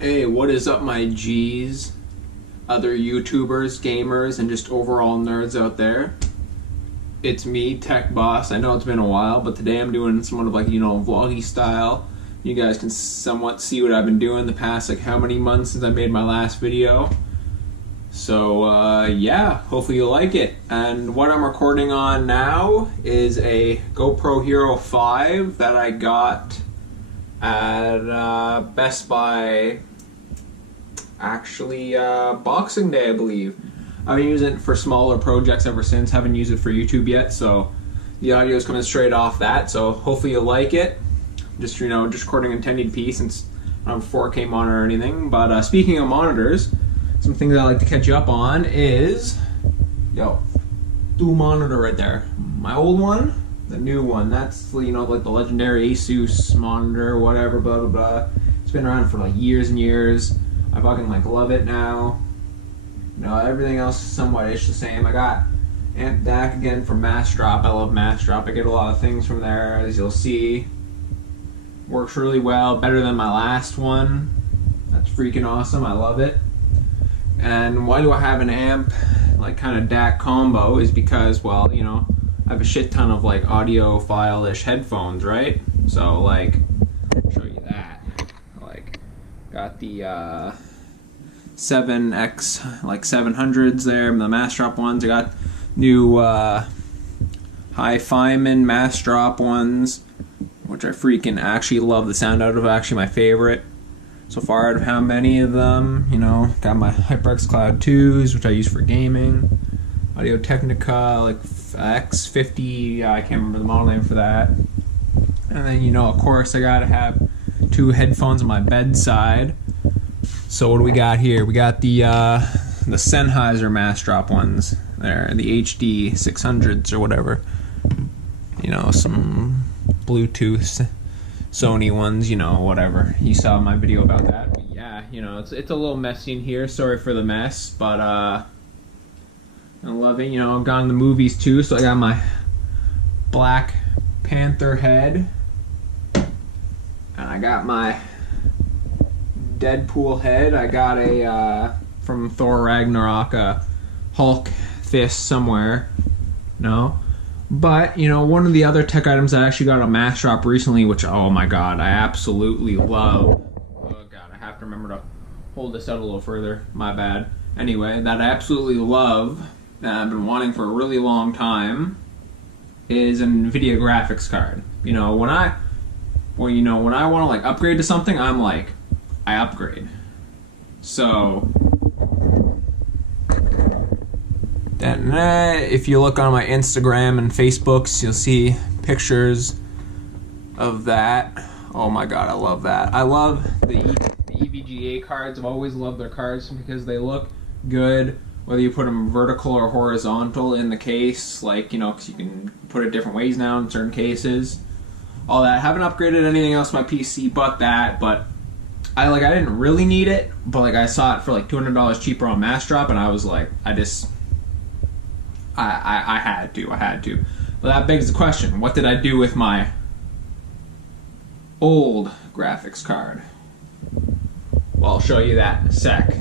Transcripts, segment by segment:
Hey, what is up, my G's? Other YouTubers, gamers, and just overall nerds out there. It's me, Tech Boss. I know it's been a while, but today I'm doing somewhat of like, vloggy style. You guys can somewhat see what I've been doing the past, like, how many months since I made my last video. So, yeah, hopefully you'll like it. And what I'm recording on now is a GoPro Hero 5 that I got at Best Buy, actually Boxing Day, I believe. I've been using it for smaller projects ever since. Haven't used it for YouTube yet, so the audio is coming straight off that, so hopefully you'll like it. Just recording in 1080p since I don't have a 4K monitor or anything. But speaking of monitors, some things I like to catch you up on is, two monitor right there. My old one, the new one. That's, like the legendary Asus monitor, whatever, blah, blah, blah. It's been around for like years and years. I fucking love it now. Everything else is somewhat-ish the same. I got Amp DAC again from Massdrop. I love Massdrop. I get a lot of things from there, as you'll see. Works really well, better than my last one. That's freaking awesome. I love it. And why do I have an amp, kind of DAC combo, is because, I have a shit ton of audiophile-ish headphones, right? So I'll show you that. Got the 7X 700s there, the Massdrop ones. I got new Hi-Fiman Massdrop ones, which I freaking actually love the sound out of. Actually my favorite so far out of how many of them. Got my HyperX Cloud 2s, which I use for gaming. Audio-Technica X50, I can't remember the model name for that. And then of course I gotta have two headphones on my bedside. So what do we got here? We got the Sennheiser Massdrop ones there, the HD 600s or whatever. Some Bluetooth Sony ones, whatever. You saw my video about that. But yeah, it's a little messy in here. Sorry for the mess, but I love it. I've gone to the movies too, so I got my Black Panther head, and I got my Deadpool head. I got a from Thor Ragnarok, a Hulk fist somewhere. No. But, one of the other tech items I actually got at a Massdrop recently, which, oh my god, I absolutely love. Oh god, I have to remember to hold this out a little further. My bad. Anyway, that I absolutely love, that I've been wanting for a really long time, is an NVIDIA graphics card. When I want to upgrade to something, I'm I upgrade. So then, if you look on my Instagram and Facebooks, you'll see pictures of that. Oh my god, I love that. I love the EVGA cards. I've always loved their cards because they look good, whether you put them vertical or horizontal in the case, because you can put it different ways now in certain cases. All that. I haven't upgraded anything else on my PC but that, but I didn't really need it, but I saw it for $200 cheaper on Massdrop, and I was I had to. But that begs the question, what did I do with my old graphics card? Well, I'll show you that in a sec.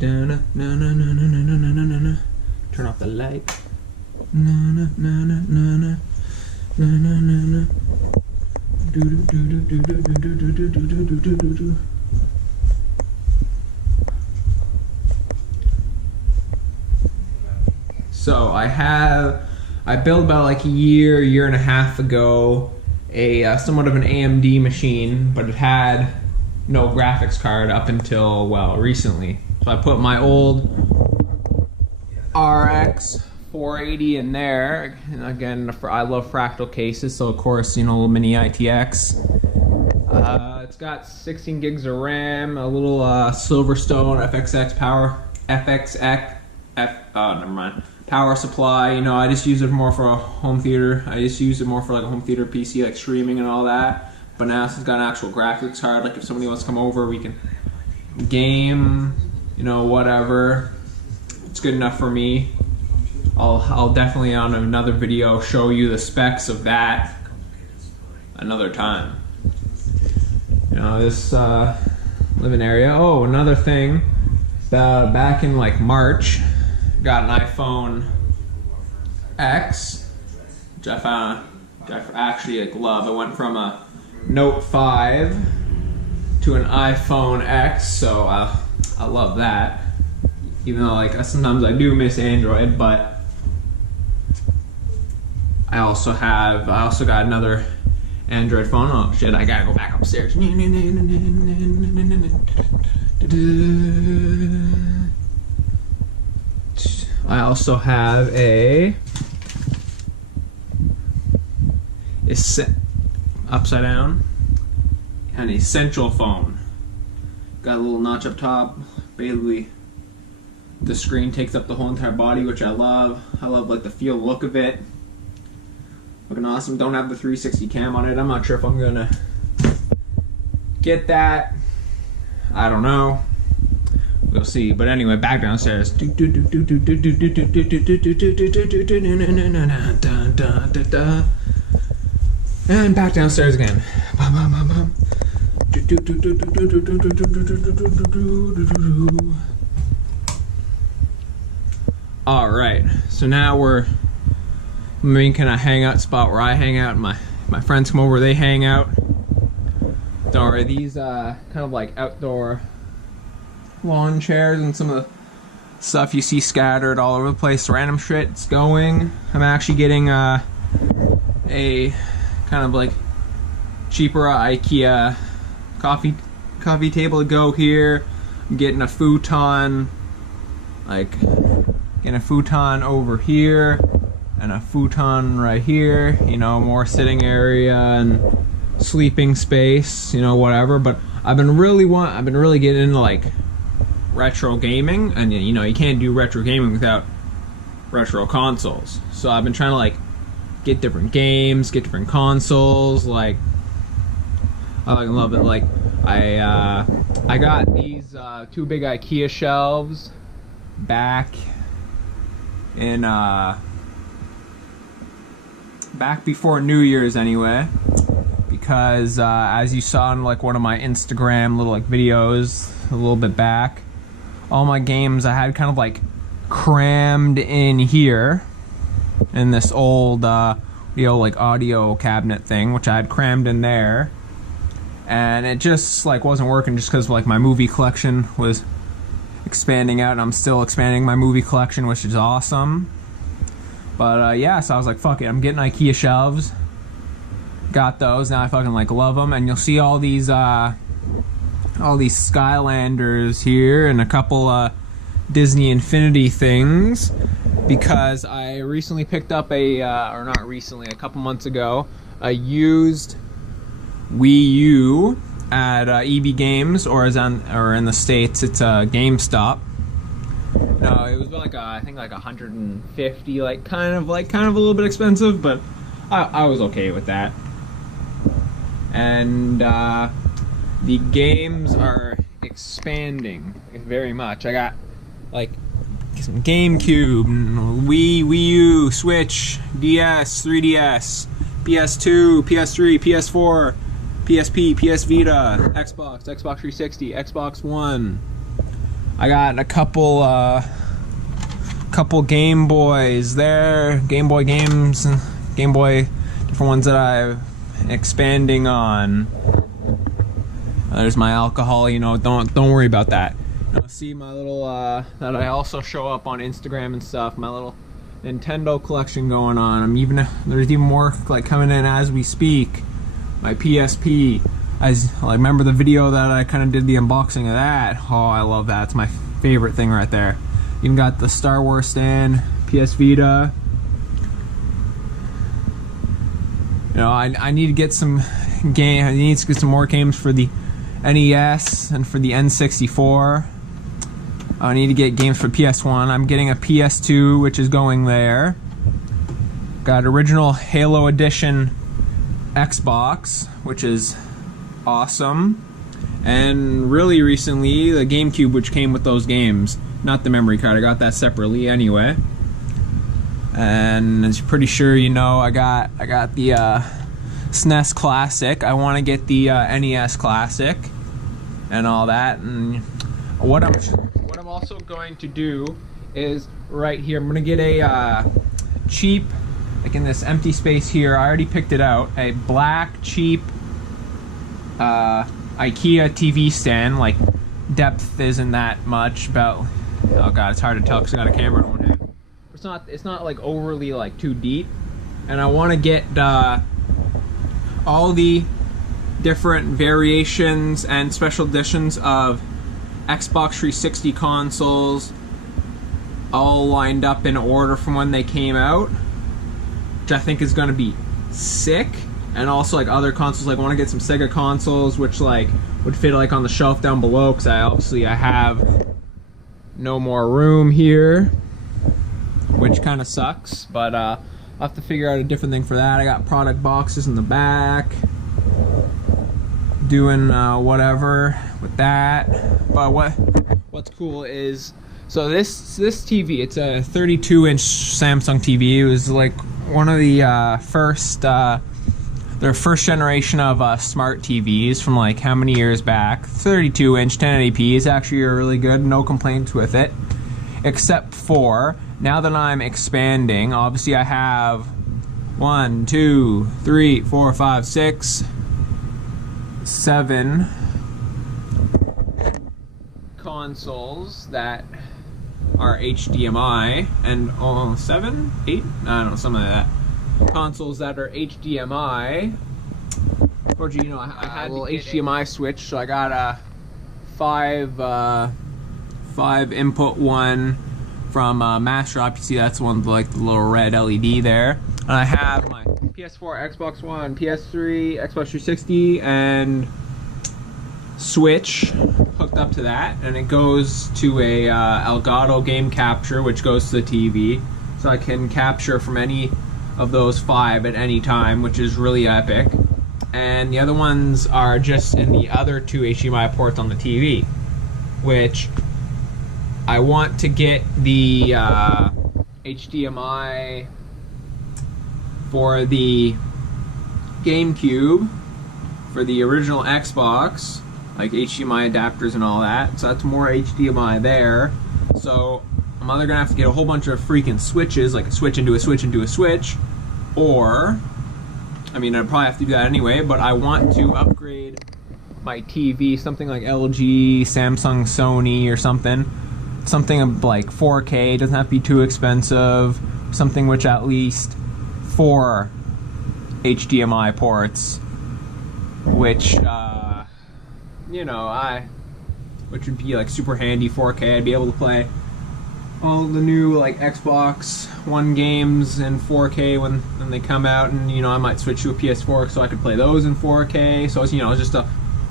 Turn off the light. So I built about a year and a half ago a somewhat of an AMD machine, but it had no graphics card up until, recently. So I put my old RX 480 in there. And again, I love fractal cases, so of course, little mini ITX. It's got 16 gigs of RAM, a little Silverstone power supply. I just use it more for a home theater. I just use it more for a home theater PC, streaming and all that. But now since it's got an actual graphics card, if somebody wants to come over, we can game, whatever. It's good enough for me. I'll definitely on another video show you the specs of that another time. You know, this living area. Oh, another thing. Back in like March, got an iPhone X, which I actually like love. I went from a Note 5 to an iPhone X, so I love that. Even though like sometimes I do miss Android, but I also got another Android phone. Oh shit, I gotta go back upstairs. I also have upside down, an essential phone. Got a little notch up top. Basically, the screen takes up the whole entire body, which I love. I love like the feel look of it. Looking awesome. Don't have the 360 cam on it. I'm not sure if I'm gonna get that. I don't know. We'll see. But anyway, back downstairs. And back downstairs again. Alright, so now we're main kind of hangout spot where I hang out, and my friends come over, they hang out. There are these kind of like outdoor lawn chairs and some of the stuff you see scattered all over the place, random shit's going. I'm actually getting a kind of like cheaper IKEA coffee table to go here. I'm getting a futon, getting a futon over here and a futon right here, you know, more sitting area and sleeping space, you know, whatever. But I've been really getting into like retro gaming, and you know, you can't do retro gaming without retro consoles. So I've been trying to like get different games, get different consoles. Like I love it. Like I got these two big IKEA shelves back in back before New Year's anyway, because as you saw in like one of my Instagram little like videos a little bit back, all my games I had kind of like crammed in here in this old like audio cabinet thing, which I had crammed in there, and it just like wasn't working, just because like my movie collection was expanding out, and I'm still expanding my movie collection, which is awesome. But yeah, so I was like, fuck it, I'm getting IKEA shelves. Got those, now I fucking like love them, and you'll see all these Skylanders here and a couple Disney Infinity things, because I recently picked up or not recently, a couple months ago, a used Wii U at EB Games, or in the States it's GameStop. No, it was like I think like 150, like kind of a little bit expensive, but I was okay with that. And the games are expanding very much. I got like some GameCube, Wii U, Switch, DS, 3DS, PS2, PS3, PS4, PSP, PS Vita, Xbox 360, Xbox One. I got a couple Game Boys there, Game Boy games, and Game Boy different ones that I'm expanding on. There's my alcohol, you know, don't worry about that. You know, see my little that I also show up on Instagram and stuff, my little Nintendo collection going on. There's even more like coming in as we speak. My PSP. I remember the video that I kind of did the unboxing of that. Oh, I love that. It's my favorite thing right there. Even got the Star Wars stand, PS Vita. You know, I need to get some I need to get some more games for the NES and for the N64. I need to get games for PS1. I'm getting a PS2, which is going there. Got original Halo Edition Xbox, which is awesome. And really recently, the GameCube, which came with those games. Not the memory card, I got that separately anyway. And as you're pretty sure you know, I got the SNES Classic. I want to get the NES Classic and all that. And what I'm also going to do is right here. I'm gonna get a cheap, like in this empty space here. I already picked it out. A black cheap IKEA TV stand. Like depth isn't that much. About, oh god, it's hard to tell because I got a camera in one hand. It's not like overly like too deep. And I want to get all the different variations and special editions of Xbox 360 consoles all lined up in order from when they came out, which I think is going to be sick. And also like other consoles, like I want to get some Sega consoles, which like would fit like on the shelf down below, because I have no more room here, which kind of sucks. But I'll have to figure out a different thing for that. I got product boxes in the back, doing whatever with that. But what's cool is, so this TV, it's a 32-inch Samsung TV. It was like one of the first, their first generation of smart TVs from like how many years back. 32-inch 1080p is actually really good. No complaints with it, except for now that I'm expanding. Obviously, I have 1, 2, 3, 4, 5, 6, 7 consoles that are HDMI, and 7, 8, I don't know, something like that. Consoles that are HDMI. Unfortunately, you know, I had a little HDMI switch, so I got a 5 input one from Mastrop. You see, that's one with like the little red LED there. And I have my PS4, Xbox One, PS3, Xbox 360, and Switch hooked up to that, and it goes to a Elgato game capture, which goes to the TV, so I can capture from any of those 5 at any time, which is really epic. And the other ones are just in the other 2 HDMI ports on the TV, which I want to get the HDMI for the GameCube, for the original Xbox, like HDMI adapters and all that. So that's more HDMI there. So I'm either gonna have to get a whole bunch of freaking switches, like a switch into a switch into a switch, or, I mean, I'd probably have to do that anyway, but I want to upgrade my TV, something like LG, Samsung, Sony, or something of like 4K. Doesn't have to be too expensive. Something which at least 4 HDMI ports, which you know, which would be like super handy. 4K, I'd be able to play all the new like Xbox One games in 4K when they come out, and you know, I might switch to a PS4 so I could play those in 4K. So it's, you know, just a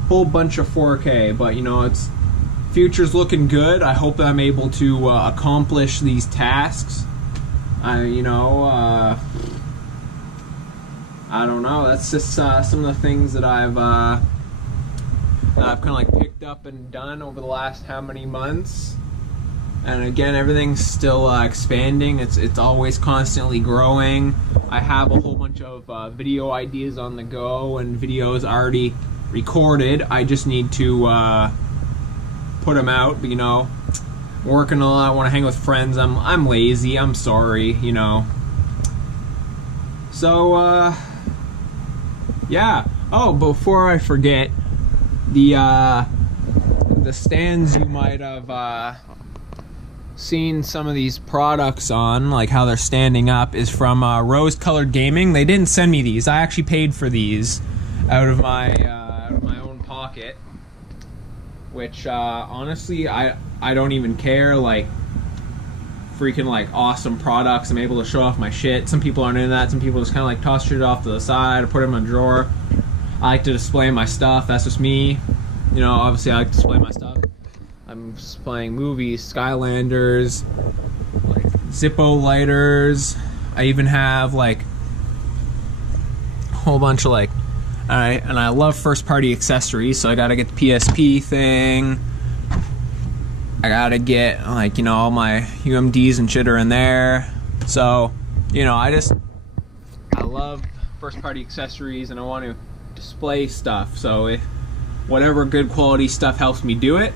whole bunch of 4K. But you know, it's future's looking good. I hope that I'm able to accomplish these tasks. You know, I don't know. That's just some of the things that I've kind of like picked up and done over the last how many months. And again, everything's still expanding. It's always constantly growing. I have a whole bunch of video ideas on the go and videos already recorded. I just need to put them out. But, you know, working a lot. I want to hang with friends. I'm lazy. I'm sorry. You know. So yeah. Oh, before I forget, the stands you might have seen some of these products on, like how they're standing up, is from Rose Colored Gaming. They didn't send me these. I actually paid for these out of my own pocket, which honestly I don't even care. Like, freaking like awesome products. I'm able to show off my shit. Some people aren't into that. Some people just kind of like toss shit off to the side or put it in my drawer. I like to display my stuff. That's just me. You know, obviously I like to display my stuff. I'm displaying movies, Skylanders, like Zippo lighters. I even have like a whole bunch of like, and I love first party accessories, so I gotta get the PSP thing. I gotta get, like, you know, all my UMDs and shit are in there. So, you know, I love first party accessories and I want to display stuff. So if whatever good quality stuff helps me do it,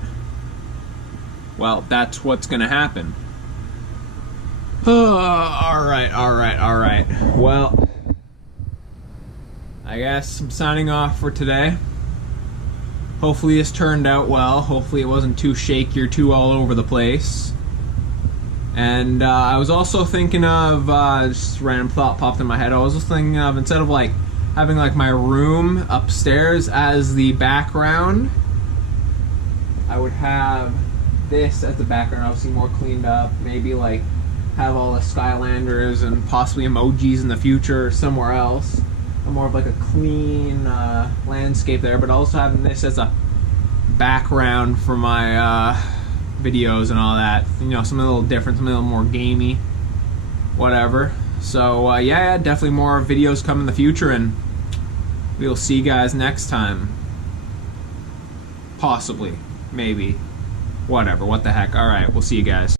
well, that's what's gonna happen. Alright. Well, I guess I'm signing off for today. Hopefully this turned out well. Hopefully it wasn't too shaky or too all over the place. And I was also thinking of, just a random thought popped in my head. I was just thinking of, instead of like having like my room upstairs as the background, I would have this as the background, obviously more cleaned up. Maybe like have all the Skylanders and possibly emojis in the future or somewhere else. More of like a clean landscape there, but also having this as a background for my videos and all that. You know, something a little different, something a little more gamey, whatever. So yeah, definitely more videos come in the future, and we'll see you guys next time. Possibly, maybe, whatever, what the heck. Alright, we'll see you guys.